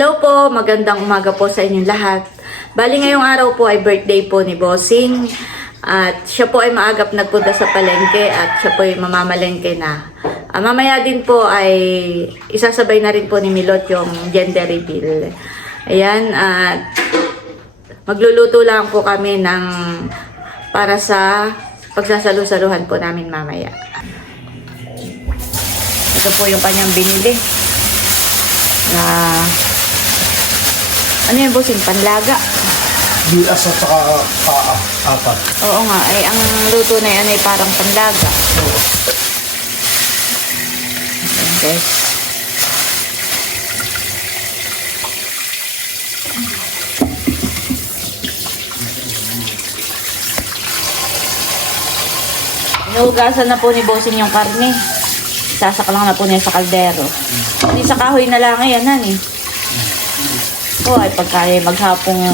Hello po, magandang umaga po sa inyong lahat. Bali ngayong araw po ay birthday po ni Bossing. At siya po ay maagap nagpunta sa palengke at siya po ay mamamalengke na. Mamaya din po ay isasabay na rin po ni Milot yung gender reveal. Ayan, at magluluto lang po kami ng para sa pagsasalu-saluhan po namin mamaya. Ito po yung kanyang binili. Na ano yung Bossing? Panlaga. Bilas at saka apat. Oo nga, ay ang luto na yan ay parang panlaga. Ayan guys. Inuugasan na po ni Bossing yung karne. Sasakalang na po niya sa kaldero. Hindi sa kahoy na lang yan, eh. Oh, ay pagka maghapong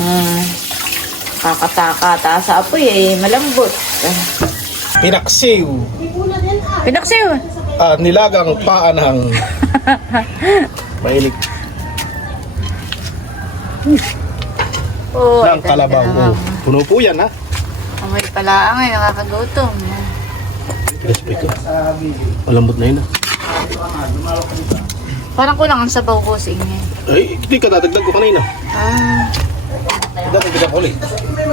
kakataka taas sa apoy malambot. Pinaksiw. Pinaksiw. Nilagang paanang. Mahilig. Oh, Ng kalabaw. Puno po yan, ha? Amoy pala ay nakakagutom. Respeto. Malambot na yun, ha? Parang kulang ang sabaw Bossing niya. Ay, hindi ka dadagdag ko kanina. Dadagdag ko ulit.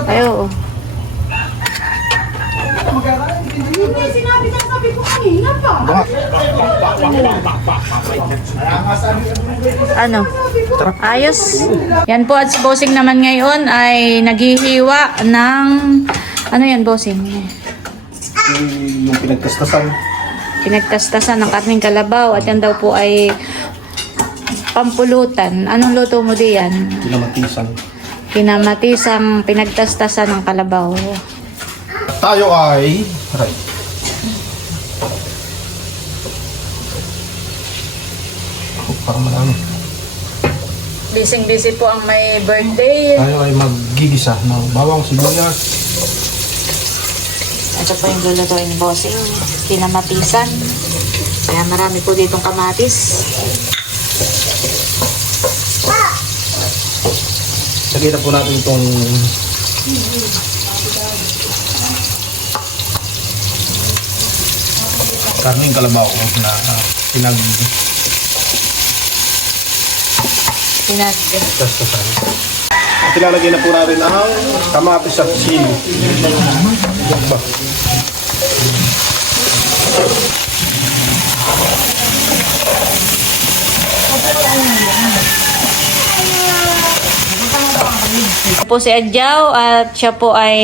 Ay, oo. Ano? Ayos. Yan po, at si Bossing naman ngayon ay naghihiwa ng ano yan Bossing? Yung pinagtastasan. Pinagtastasan ng karning kalabaw at yan daw po ay pampulutan. Anong luto mo diyan? Pinamatisan. Pinamatisang pinagtastasan ng kalabaw. Tayo ay... Right. Parang marami. Busy po ang may birthday. Tayo ay maggigisa ng bawang sibuyas. Ito po yung lulutuin ni Bossing. Pinamatisan. Kaya marami po ditong kamatis. Sagita po natin itong karning kalabaw na pinagtastasan. At ilalagay na po natin ang kamatis at sili. Po si Adjaw at siya po ay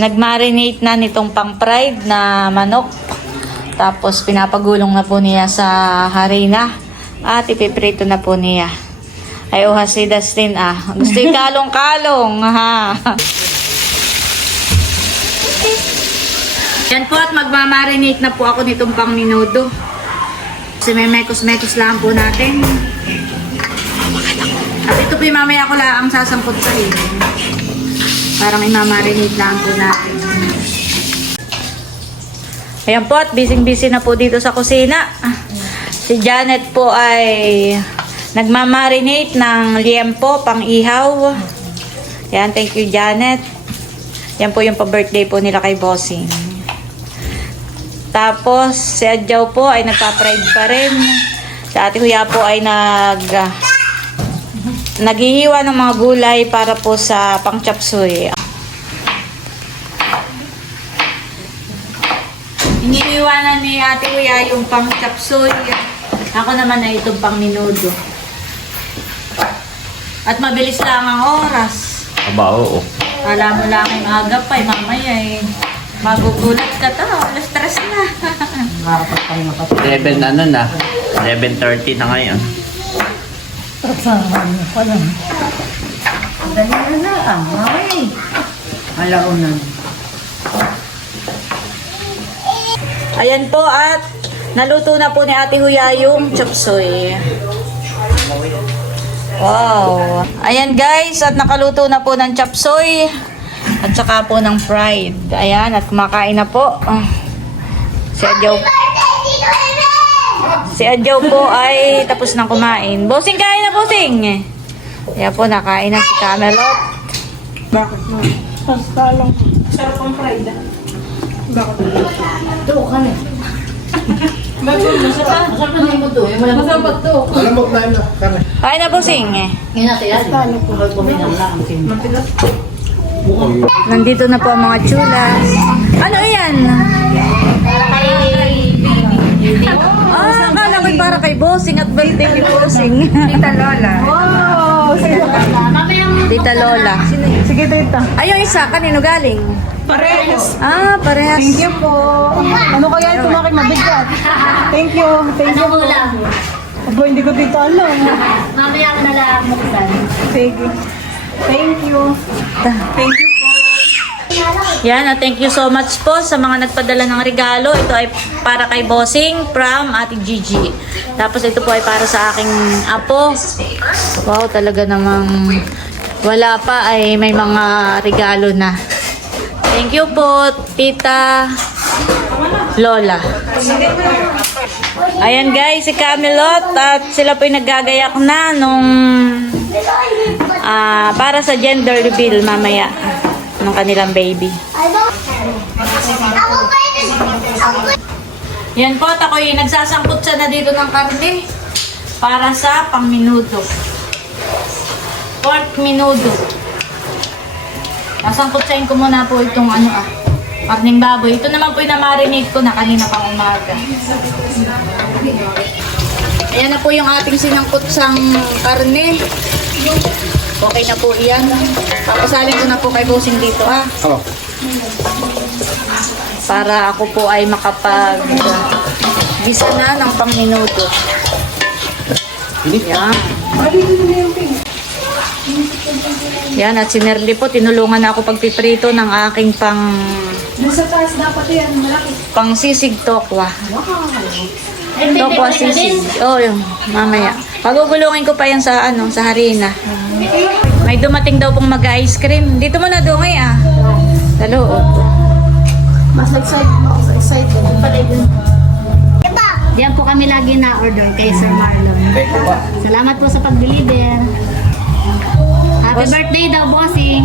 nagmarinate na nitong pang-fried na manok. Tapos pinapagulong na po niya sa harina at ipiprito na po niya. Ay si Dustin Gusto yung kalong-kalong ha. Yan po at magmamarinate na po ako nitong pang minudo. Kasi may mekos-mekos lang po natin. At ito po yung mamaya ko lang ang sasangkot sa parang imamarinate lang po natin. Ayan po at busy na po dito sa kusina. Si Janet po ay nagmamarinate ng liempo pang ihaw. Ayan, thank you Janet. Yan po yung pa-birthday po nila kay Bossing. Tapos si Adjaw po ay nagpa-fried pa rin. Si Ate Huya po ay naghihiwa ng mga gulay para po sa pang-chapsuy. Inihiwa na ni Ate Huya yung pang-chapsuy. Ako naman ay itong pang-minudo. At mabilis lang ang oras. Aba, oo. Alam mo lang yung aga pa, mamaya magugulat ka to. Alas 3 na. 11 ano na? 11:30 na ngayon. Dali na lang, ay. Alaunan. Ayan po at naluto na po ni Ate Huya yung chapsuy. Wow. Ayan guys, at nakaluto na po ng chapsuy at saka po ng fried. Ayan, at kumakain na po. Si Adjaw. Si Adjaw po ay tapos nang kumain. Bossing, kain na, Bossing. Ayan po, nakain na si Camelot. Ito ka na. Masarap na yung to. Masarap to. Malamog na yun na. Kare. Kain na po, Sing. Hinati-hati. Kuminang lang. Nandito na po ang mga chulas. Ano yan? Ah, akala ko'y para kay Bossing at birthday ni Bossing. Tita Lola. Tita Lola. Sige, tita. Ay, yung isa, kanino galing? Parehas. Ah, parehas. Thank you po. Ano kaya ito na mabigat? Thank you. Thank you. Aba, hindi ko dito alam. Mamaya ka na lang buksan. Sige. Thank you. Thank you po. Yan, thank you so much po sa mga nagpadala ng regalo. Ito ay para kay Bossing from Ate Gigi. Tapos ito po ay para sa aking apo. Wow, talaga namang wala pa ay may mga regalo na. Thank you po, Tita Lola. Ayan guys, si Camelot at sila po ay naggagayak na nung para sa gender reveal mamaya ng kanilang baby. Yan po, at ako'y nagsasangkot siya na dito ng karne para sa pangminudo. Pork minudo. Nasangkotsahin ko muna po itong karning baboy. Ito naman po yung na-marinate ko na kanina pang umaga. Ayan na po yung ating sinangkotsang karne. Okay na po iyan. Papasalin ko na po kay Bossing dito Oh. para ako po ay makapag-gisa na ng pangminudo. Yan. Yan, at si Nerly po, tinulungan na ako pagpiprito ng aking Nasa taas dapat yan, malaki. pang sisig tokwa. Tokwa sisig. Oh, yun, mamaya. Pagugulungin ko pa yan sa sa harina. May dumating daw pong mag-ice cream. Dito mo na dungay sa loob. Mas excited. Diyan po kami lagi na-order kay Sir Marlon. Salamat po sa pag-deliver. Happy birthday daw, Bossing.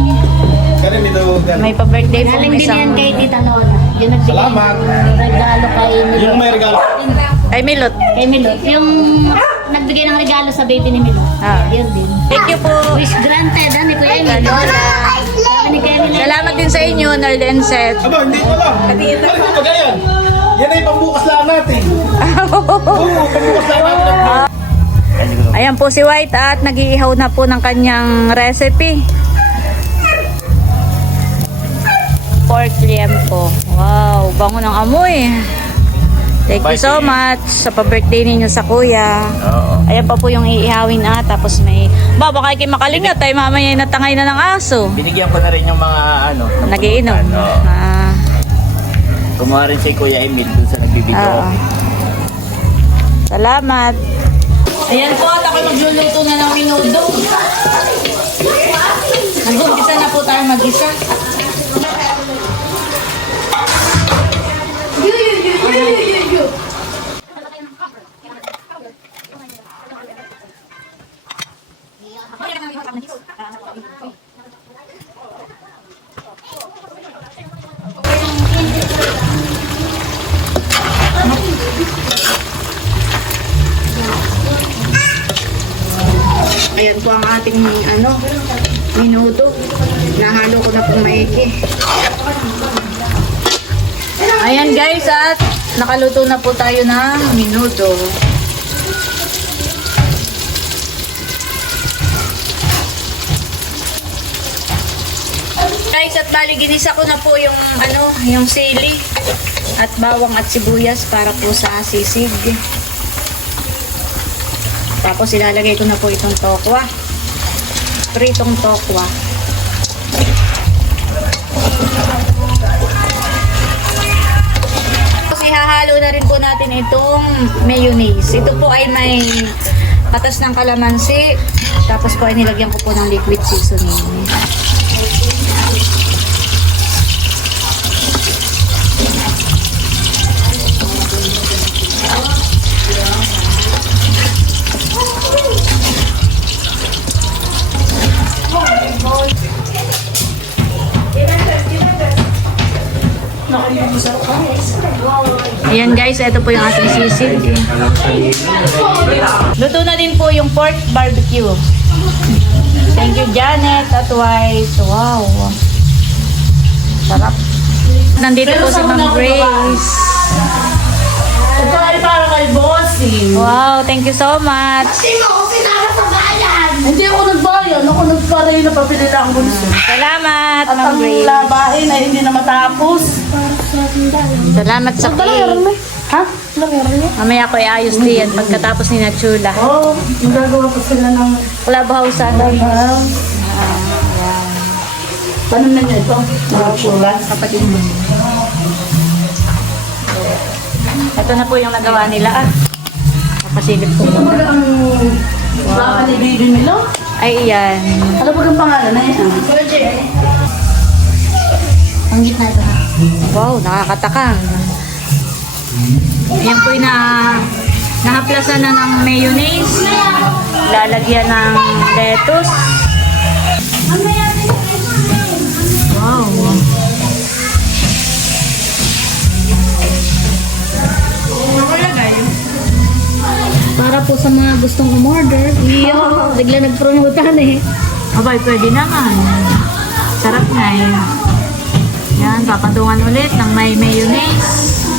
Kare nito. May pa-birthday po Galing din yan isang... kay Tita Lola. Yung nagbigay Salamat. ng regalo kay Milot. Yung may regalo. Ay, Milot. Kay Milot. Yung nagbigay ng regalo sa baby ni Milot. Yun din. Thank you po. Wish granted, ni Kuya Emil. Ni Kuya Emil. Salamat din sa inyo, Nerly and Seth. Aba, hindi ko lang. Ano ba ganyan? Yan ay pambukas lang natin. Oo, pambukas lang natin. Ayan po si White at nag-iihaw na po ng kanyang recipe. Pork liempo. Wow, bango ng amoy. Thank you so much sa pa-birthday ninyo sa kuya. Oo. Ayan pa po yung iihawin tapos may... Baka kayo makalingat ay mamaya natangay na ng aso. Binigyan ko na rin yung mga ng Nagiinom. pulutan, oo. Kumuha rin si Kuya Emil dun sa nagbibigay. Oo. Salamat. Ayan po, at ako magluluto na ng minudo. Mag-umpisa na po tayo mag-isa. Ayan po ang ating minuto. Nahalo ko na pong maiki. Ayan guys, at nakaluto na po tayo ng minuto. Guys, at bali ginisa ko na po yung yung sili at bawang at sibuyas para po sa sisig. Tapos ilalagay ko na po itong tokwa. Pritong tokwa. Tapos ihahalo na rin po natin itong mayonnaise. Ito po ay may patas ng kalamansi. Tapos po ay nilagyan ko po ng liquid seasoning. Ayan guys, ito po yung ating sisig. Luto na din po yung pork barbecue. Thank you, Janet at White. Wow. Sarap. Nandito po si Ma'am Grace. Ito ay para kay Bossing. Wow, thank you so much. Hindi ako nagbayan. Ako nagparay na pabili lang ako nito. Salamat, At Ma'am ang Grace. labahin ay hindi na matapos. Salamat sa cake. Ha? Meron niya? Mamaya ko iayos din pagkatapos ni Nachula. Oo. Magagawa pa sila ng Clubhouse sandwich. Paano na niya ito? Nakapula. Kapatid mo. Ito na po yung nagawa nila. Papasilip ko muna. Baka ni Baby Milo? Ay, iyan. Ano ba ang pangalan na yan? Ang gitna ito. Wow, nakakatakam. Yan po yung nahaplasan na ng mayonnaise. Lalagyan ng lettuce. Wow. Para po sa mga gustong umorder. Iyo, bigla nag-promotan eh. Abay, pwede naman. Sarap na eh. Yan, papatungan ulit ng may mayonnaise.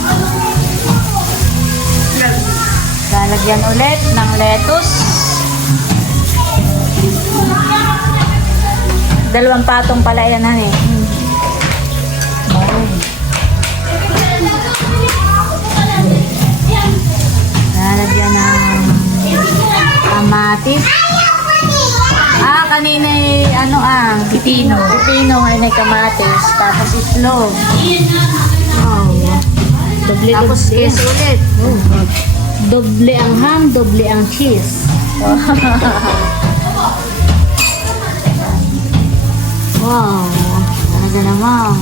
Lalagyan ulit ng lettuce. 2 patong pala yan, eh. Lalagyan ng kamatis. Kanina pipino. Pipino, ngayon ay kamatis. Tapos itlog. Wow. Doble Tapos doble. queso ulit. Doble ang ham, doble ang cheese. Wow. Talaga naman.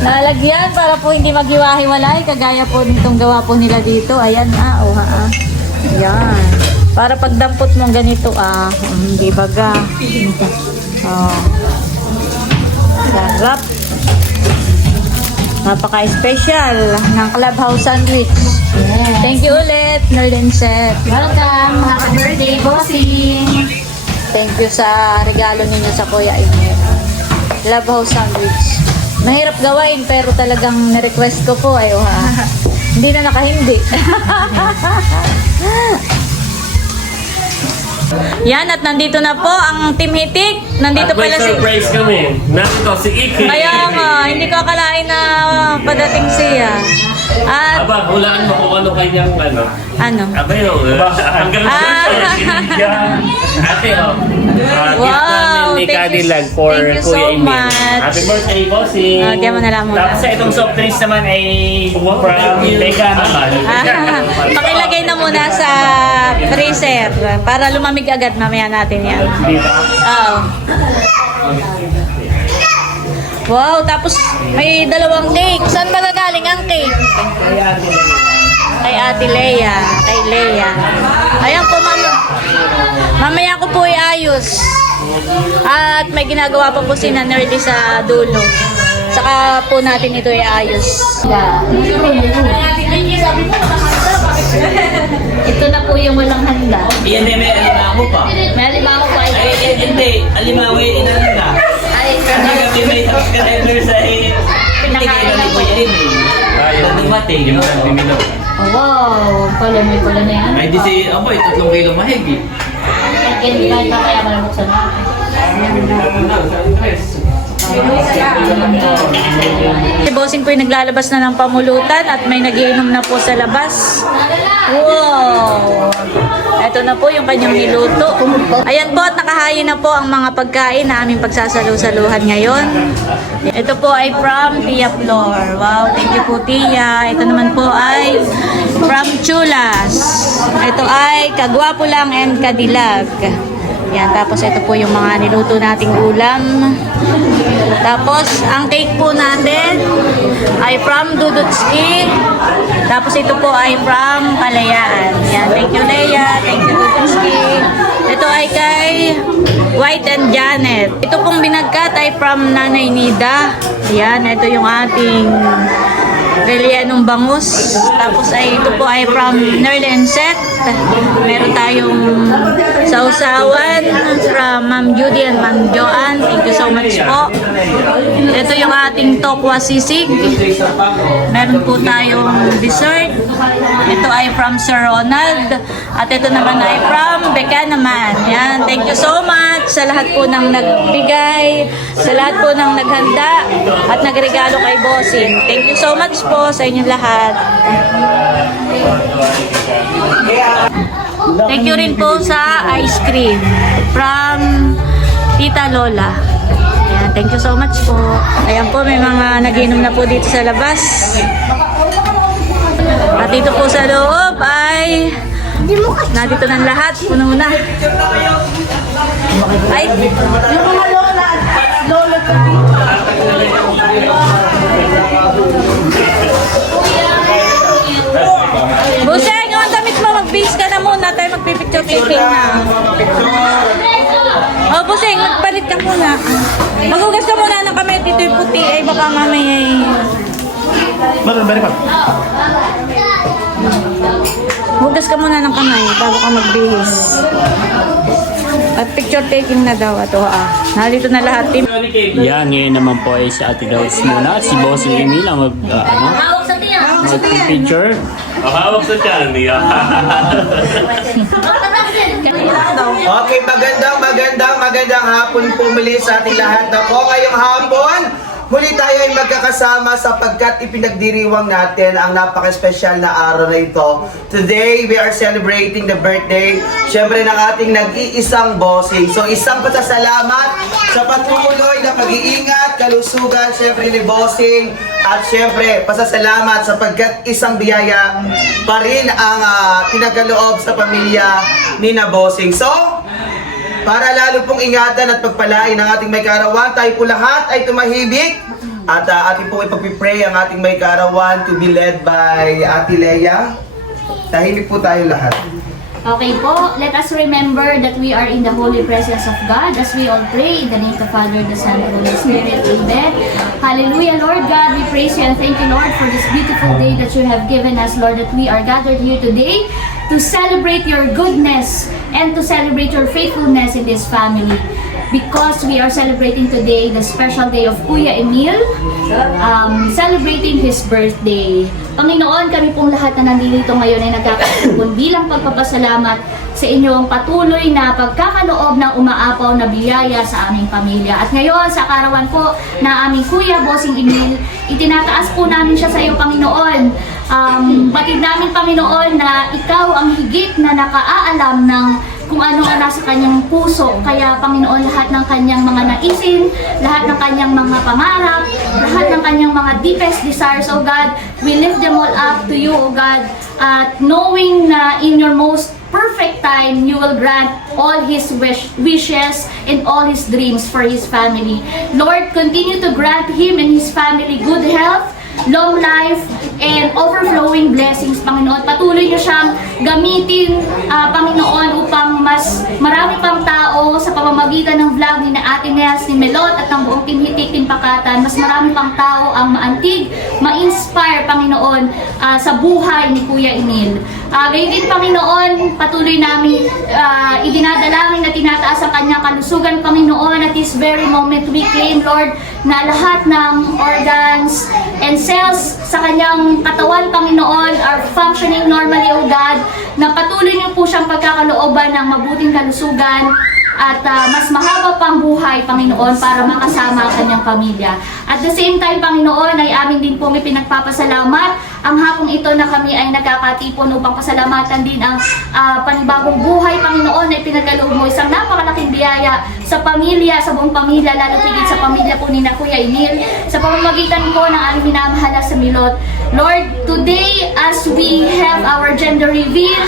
Nalagyan para po hindi maghiwa-hiwalay. Kagaya po nitong gawa po nila dito. Ayan, Ayan. Para pagdampot mo ganito, hindi baga. Oh. Sarap. Napaka-special ng Clubhouse sandwich. Yes. Thank you ulit, Nerdenset. Welcome! Happy birthday, Bossing! Thank you sa regalo ninyo sa Kuya Aimee. Clubhouse sandwich. Mahirap gawain pero talagang nirequest ko po ay hindi na nakahindi. Yan, at nandito na po ang Team Hitik. Nandito At may pala si... surprise kami. Nandito si Iki. Kaya nga, hindi ko akalain na padating siya. At Aba, hulaan mo kung ano kanyang ano. ano? Aba yun. Hanggang Ate, gift Wow, namin ni thank you- Cadillac for thank you Kuya so Emil. much. Happy birthday, bossing. Diyan mo na lang muna. Tapos itong soft drinks naman ay from Teka naman. Pakilagay na muna sa freezer para lumamig agad mamaya natin yan. Oo. Wow, tapos may 2 cake. Saan ba nagaling ang cake? Kay Ate Lea. Kay Lea. Ayan po, mamaya ko po iayos. At may ginagawa pa po si Nerdy sa dulo. Saka po natin ito iayos. Ito na po yung walang handa. Yan din may alimango pa. May alimango pa ito. Hindi, alimango yung inanda. Ay, Hindi kami may subscriber sa Pinakain na po. Kuya Emil. Dumating. Wow! Pala na yan. Ay di si, aboy, 3 kilo mahigit. Kahit pa kaya malabuksan natin. Si Bossing po yung naglalabas na ng pamulutan at may nagiinom na po sa labas. Wow! Ito na po yung kanyang niluto. Ayan po at nakahain na po ang mga pagkain na aming pagsasalu-saluhan ngayon. Ito po ay from Tia Flor. Wow, thank you po Tia. Ito naman po ay from Chulas. Ito ay Kagwapo Lang and Kadilag. Yan, tapos ito po yung mga niluto nating ulam. Tapos, ang cake po natin ay from Dudutski. Tapos ito po ay from Kalayaan. Yan, thank you Leia, thank you Dudutski. Ito ay kay White and Janet. Ito pong binagkat ay from Nanay Nida. Yan, ito yung ating Relianong Bangus. Tapos ay ito po ay from Nerly and Seth. Meron tayong sausawan from Ma'am Judy and Ma'am Joanne. Thank you so much po. Ito yung ating tokwa sisig. Meron po tayong dessert. Ito ay from Sir Ronald. At ito naman ay from Becca naman. Yan. Thank you so much sa lahat po ng nagbigay, sa lahat po ng naghanda at nagregalo kay Bossing. Thank you so much po sa inyong lahat. Thank you rin po sa ice cream from Tita Lola. Ayan, thank you so much po. Ayan po, may mga nagiinom na po dito sa labas. At dito po sa loob ay nandito ng lahat. Puno na. Ay, yung mga lola at lola ko. Buseng, ang damit mo, mag-base ka na muna. Tayo magpipicture-picture na. Oh, Buseng, magpalit ka muna. Magugas ka muna ng kamay. Dito yung puti. Ay, baka mamaya ay... Bari pa. Hugas ka muna ng kamay bago ka magbihis. At picture taking na daw. Ito nalito na lahat. Team. Yan, ngayon naman po ay si Ate Daws muna at si Bossing Emil ang mag-picture. Hawak sa tiyan. Okay, magandang hapon po muli sa ating lahat. Ako ngayong hapon, muli tayo ay magkakasama sapagkat ipinagdiriwang natin ang napaka-special na araw na ito. Today, we are celebrating the birthday, syempre, ng ating nag-iisang bossing. So, isang pasasalamat sa patuloy na pag-iingat, kalusugan, syempre, ni bossing. At syempre, pasasalamat sapagkat isang biyaya pa rin ang pinagaloob sa pamilya ni na bossing. So, para lalo pong ingatan at pagpalain ang ating may kaarawan, tayo po lahat ay tumahimik at ating pong ipagpipray ang ating may kaarawan to be led by Ate Leia. Tahimik po tayo lahat. Okay po, let us remember that we are in the holy presence of God as we all pray in the name of the Father, the Son, and the Holy Spirit. Amen. Hallelujah, Lord God, we praise you and thank you, Lord, for this beautiful day that you have given us, Lord, that we are gathered here today to celebrate your goodness and to celebrate your faithfulness in this family. Because we are celebrating today the special day of Kuya Emil, celebrating his birthday. Panginoon, kami pong lahat na nandito ngayon ay nagkakasubon bilang pagpapasalamat sa inyong patuloy na pagkakaloob ng umaapaw na biyaya sa aming pamilya. At ngayon, sa karawan po na aming Kuya Bossing Emil, itinataas po namin siya sa iyo, Panginoon. Batid namin, Panginoon, na ikaw ang higit na nakaaalam ng kung ano ang nasa kanyang puso. Kaya, Panginoon, lahat ng kanyang mga naisin, lahat ng kanyang mga pangarap, lahat ng kanyang mga deepest desires, O God, we lift them all up to you, O God, at knowing na in your most perfect time, you will grant all his wishes and all his dreams for his family. Lord, continue to grant him and his family good health, long life, and overflowing blessings, Panginoon. Patuloy niyo siyang gamitin, Panginoon, upang mas marami pang tao sa pamamagitan ng vlog ni na Ate Nels, ni Melot, at ng buong Team Hitik, Team Pakatan, mas marami pang tao ang maantig, ma-inspire, Panginoon, sa buhay ni Kuya Emil. Gayon din, Panginoon, patuloy namin idinadalangin na tinataas ang kanyang kalusugan, Panginoon. At this very moment, we claim, Lord, na lahat ng organs and cells sa kanyang katawan, Panginoon, are functioning normally, O God, na patuloy niyo po siyang pagkakalooban ng mabuting kalusugan at mas mahaba pang buhay, Panginoon, para makasama ang kanyang pamilya. At the same time, Panginoon, ay amin din po may pinagpapasalamat ang hapong ito na kami ay nagkakatipon upang pasalamatan din ang panibagong buhay, Panginoon, na ipinagaloob mo isang napakalaking biyaya sa pamilya, sa buong pamilya, lalo tigit sa pamilya po ni na Kuya Emil, sa pamamagitan po ng aming minamahal sa Milot. Lord, today as we have our gender reveal,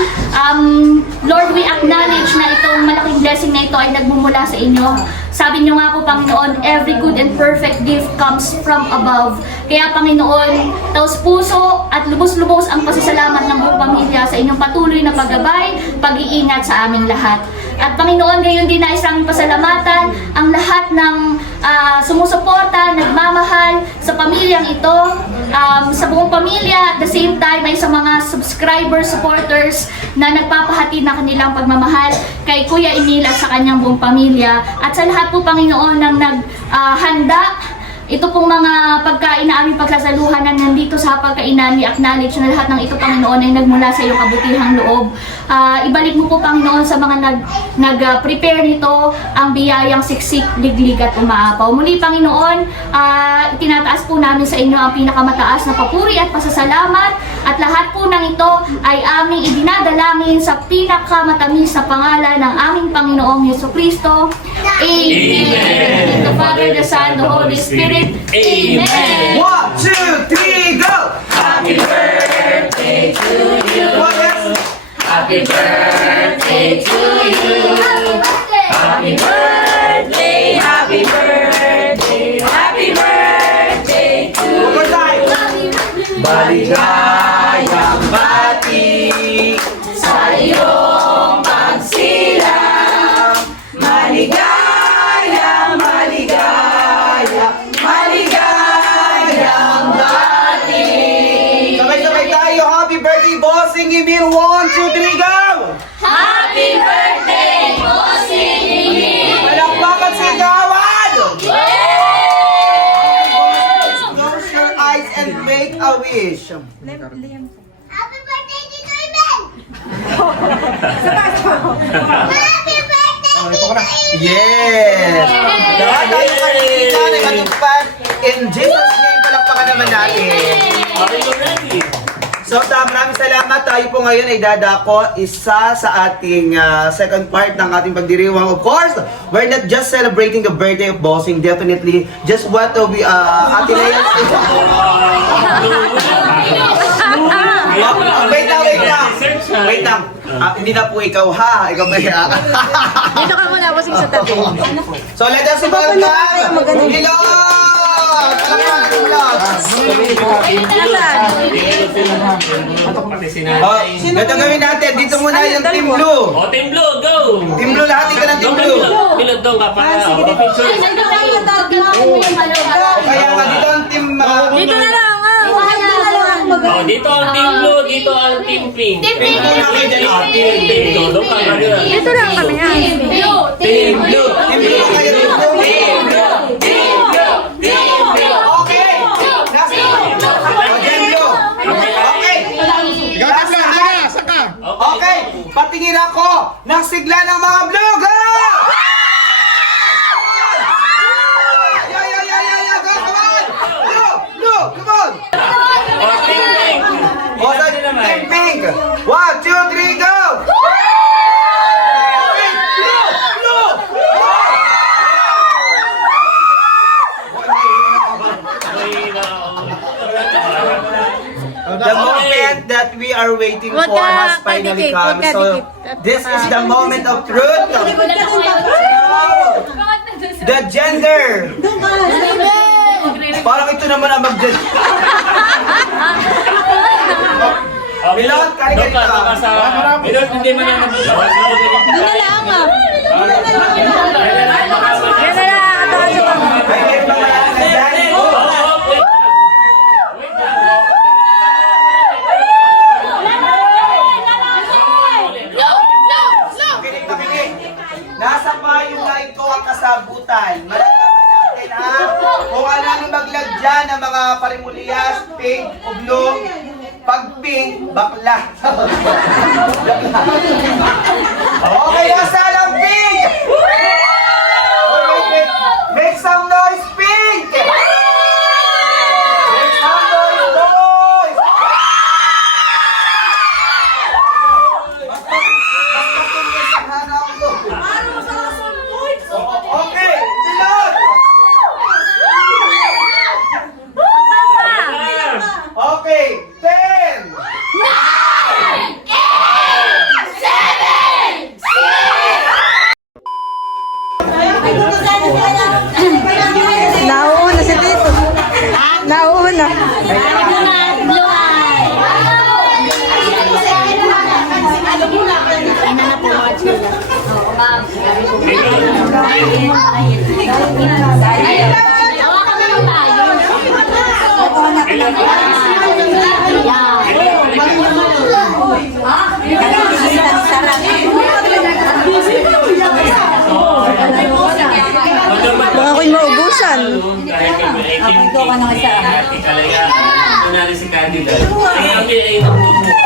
Lord, we acknowledge na itong malaking blessing na ito ay nagmumula sa inyo. Sabi niyo nga po, Panginoon, every good and perfect gift comes from above. Kaya, Panginoon, taos puso at lubos-lubos ang pasasalamat ng buong pamilya sa inyong patuloy na paggabay, pag-iingat sa aming lahat. At Panginoon, gayon din na isang pasalamatan ang lahat ng sumusuporta, nagmamahal sa pamilyang ito. sa buong pamilya, at the same time ay sa mga subscribers, supporters na nagpapahati ng kanilang pagmamahal kay Kuya Emil at sa kanyang buong pamilya. At sa lahat po, Panginoon, ng naghanda ito pong mga pagkain na aming pagsasaluhan na nandito sa pagkainan, we acknowledge na lahat ng ito, Panginoon, ay nagmula sa iyong kabutihang loob. Ibalik mo po, Panginoon, sa mga nag-prepare nito ang biyayang siksik, liglig at umaapaw. Muli, Panginoon, itinataas po namin sa inyo ang pinakamataas na papuri at pasasalamat, at lahat po ng ito ay aming idinadalangin sa pinakamatamis na pangalan ng aming Panginoong Jesucristo. Amen. In the Father, the Son, the Holy Spirit. Amen. 1, 2, 3, go! Happy birthday to you. Happy birthday to you. Happy birthday, happy birthday, happy birthday to you. One more time. Maligayang bati sa iyong pagsilang. Maligaya, maligaya, maligayang bati. Sabay-sabay tayo. Happy birthday, Bossing Emil. 1, 2, 3, go! Happy birthday, Bossing Emil. Palakpakan sa gawan! Close your eyes and make a wish. Happy birthday, Tito Iben! Happy birthday, Tito Iben! Yes! Lahat tayo kanina na katupad. In Jesus' name, palakpakan naman natin. So, maraming salamat. Tayo po ngayon ay dadako isa sa ating second part ng ating pagdiriwang. Of course, we're not just celebrating the birthday of Bossing. Definitely, just what we, Ate Leia. Wait lang. Hindi na po ikaw, ha? Ikaw ba yan? Dito ka muna, Bossing, sa tabi. So, let us welcome Milot! Ganito gawin natin. Dito muna yung Team Blue. O, Team Blue, go! Team Blue, lahat ka ng Team Blue. Milot daw ka para. Pa-picture. Kaya nga, dito ang Team... Dito na lang, O, dito ang Team Blue, dito ang Team Pink. Pink na kayo dyan. Team Pink, doon ka ba yun? Dito lang kami nga. Team Blue. Team Blue kayo. Team Blue. Team Blue. Team Blue. Okay. Nasa. Team Blue. Okay. Okay. Patingin ako ng sigla ng mga Blue. Go! Team Pink! 1, 2, 3, go! Pink! Blue! The moment that we are waiting for has finally come. So, this is the moment of truth. The gender. Parang ito naman ang mag-gender. Milot, kaya Doon ka sa... Milot, hindi mo yan Dito na lang, Yan na lang, atakan sa mga. Nasa payo na ito ang kasagutan. Malalaman natin, ha? Kung ano ang maglagyan ng mga parimulyas, pink o blue. Pag pink, bakla. Okay, nasa lang pink! Wait. Make some noise, pink! Make some noise! Okay, bilog! Okay, 10! 9, Nauna si Tito. Nauna. Milot, Baka ako'y maubusan. Ito ka na isa. Ito na rin si candidate. Ay, nabubukas.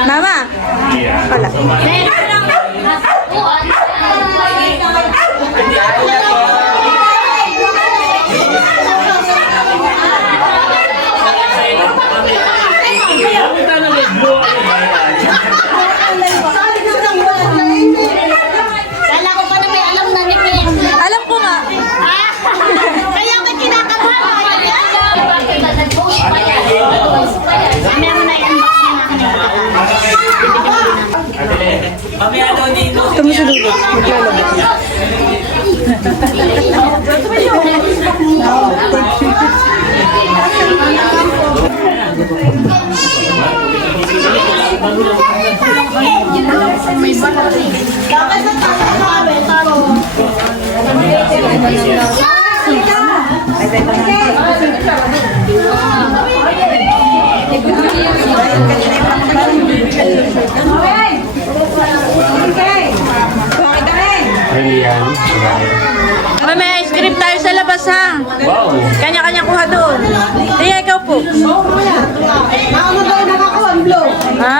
Mama, pala. Kala ko pa na may alam na nickname. Alam ko nga. Kaya ako kinakabahan. Meron na yung box na Mamaya daw dito. Tumusunod. Maglalabas. May ice cream tayo sa labas ha. Wow. Kanya-kanya kuha doon. Tia, ikaw po. Ano ba yung nakakuha? Blow. Ha?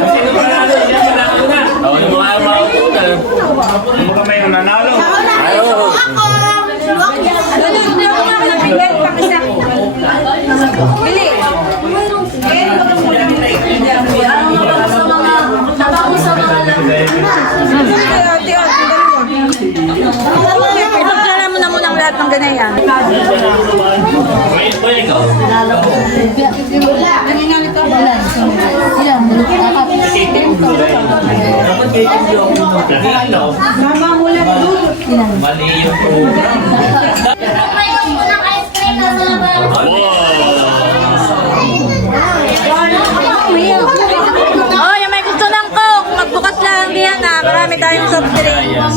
Sino panalo? Sino panalo na? Oo, yung mga mauuna. Mga may nanalo. Ayaw. Ipagkala mo na munang lahat ng ganyan. Wait, ikaw. Mali yung program. Oh, yung may gusto ng Coke, magbukas lang diyan ha. Marami tayong soft drinks.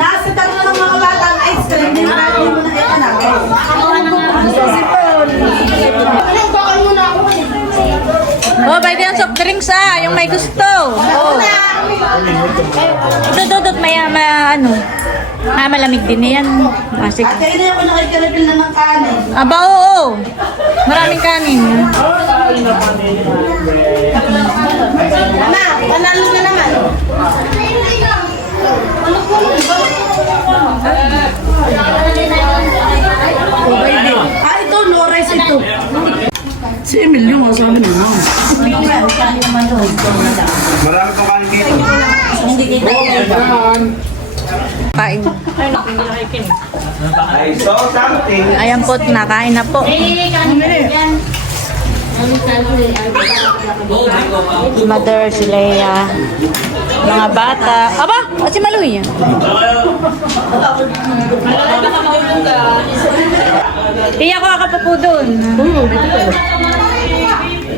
Nasa tatlo ng mga bata ang ice cream. Hindi natin mo na anak. Oh, pwede yung soft drinks ha. Yung may gusto. Oh. Ito, dudot, ano. Malamig din yan. Masik. Kaya hindi ako nakikirapil na ng kanin. Aba, oo. Maraming kanin. Ana, panalo na naman. Ito, no rice ito. Si Emilio nga sabi naman. Marami pa kanin dito. Kain. I saw something. Ayan po, nakain na po. Si Mother, si Leia, mga bata. Aba, si Maluy. Tiya ko ka pa po doon.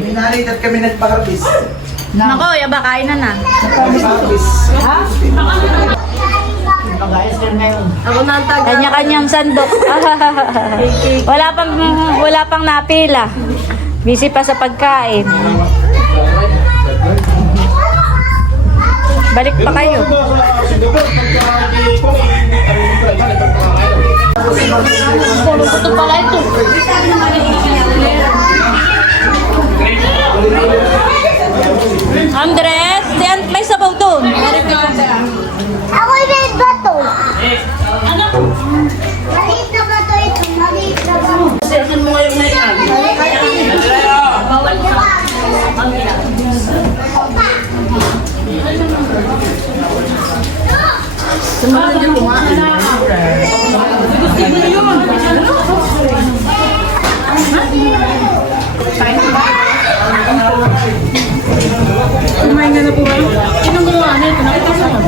Minalitat kami nagpa-harvest. Nako, yaba, kain na na. Kanya-kanyang sandok. wala pang napila. Busy pa sa pagkain. Balik pa kayo. Ito pala ito. Andres, may sabaw doon. Ako may bato. Maliit na bato ito. Maliit na bato. Kumain na po kayo? Sinong gumawa na ito? Nakita ko.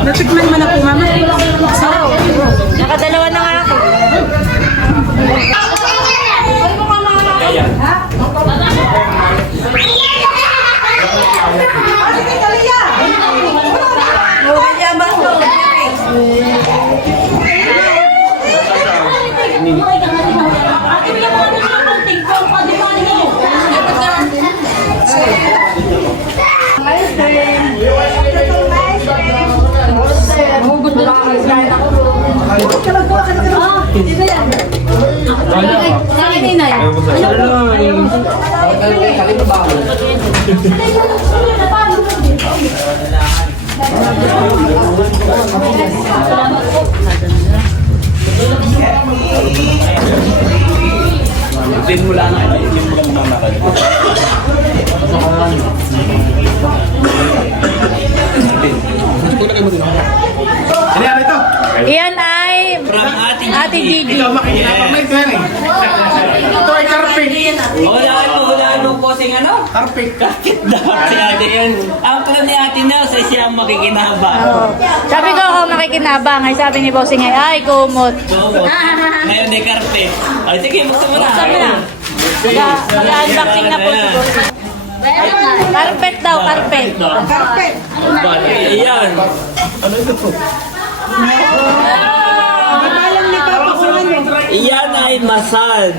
Natikman mo na po, mama? Nakadalawa na nga ako. Din mula na yung mga mamakal. Ano yan ito? Iyan ay Ate Gigi. Ikaw makikinabang na ito yan eh. Ito ay karpet. Hulaan mo po sing ano? Karpet. Bakit daw si ate yan? Ang plan ni ate na sa siyang makikinabang. Sabi ko ako makikinabang. Ay sabi ni Bossing ay kumot. So, ngayon ay karpet. Ay, sige, buksan mo na. Buksan mo na. Mag-unboxing na po si Bossing. Carpet daw, carpet. Carpet. Ayan. Alam ni Papa kung ano. Iyan ay massage.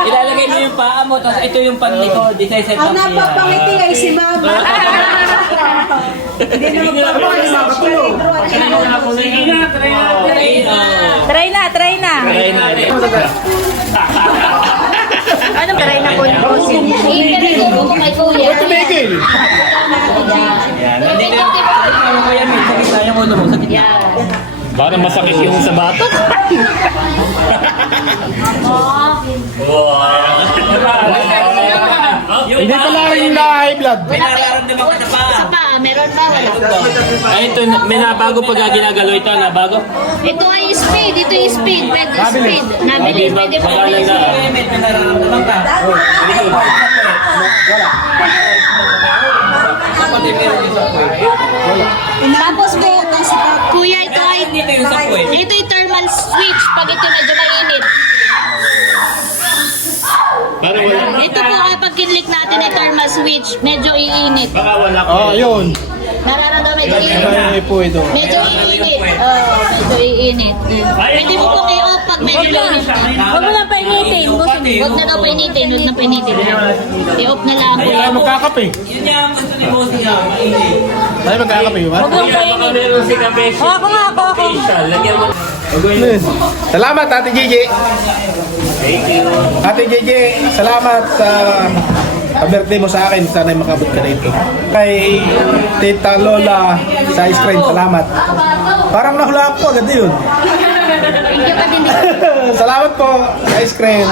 Ilalagay mo yung paa mo, tapos ito yung panlikod. Isa-set Ang up niya. napapangiti ay si Mama. Hindi na magpapangiti. Try na, try na. Try na. Ano try na po ni Bossing? Tumigil. Ayan. Nandito yung ano ko yan, sa gitna yung ulo mo. Sa gitna. Baka masakit yung sa batok. Hindi pala rin na high blood. May nararamdaman ka sa paa. Meron ba? Wala. Ay, ito, may nabago pag ginagalo ito, nabago. Ito ay speed. Ito yung speed. Pwede speed. Nabili, Pwede po. pagalan na. May nararamdaman ka. Tapos po, kuya, ito ay Dito yung sa puwet. ito yung thermal switch pag ito medyo mainit. Parang wala. Ito po kapag kinlik natin ay thermal switch, medyo iinit. Baka wala ko. Oh, yun. Nararamdaman medyo iinit. Ay po ito. Medyo iinit. Medyo iinit. Pwede mo pong i-off pag medyo mainit. Huwag mo lang painitin. Huwag na daw painitin. Huwag na painitin. I-off na lang. Tayo magkakape. Yun yung gusto ni Boss niya. Tayo magkakape. Huwag lang Baka painitin. meron si Kape. Ako nga, ako. Facial. Lagyan mo. Salamat Ate Gigi. Ate Gigi, salamat sa birthday mo sa akin. Sana'y makabot ka rito. Kay Tita Lola sa ice cream, salamat. Parang nahula ako agad yun. Salamat po sa ice cream.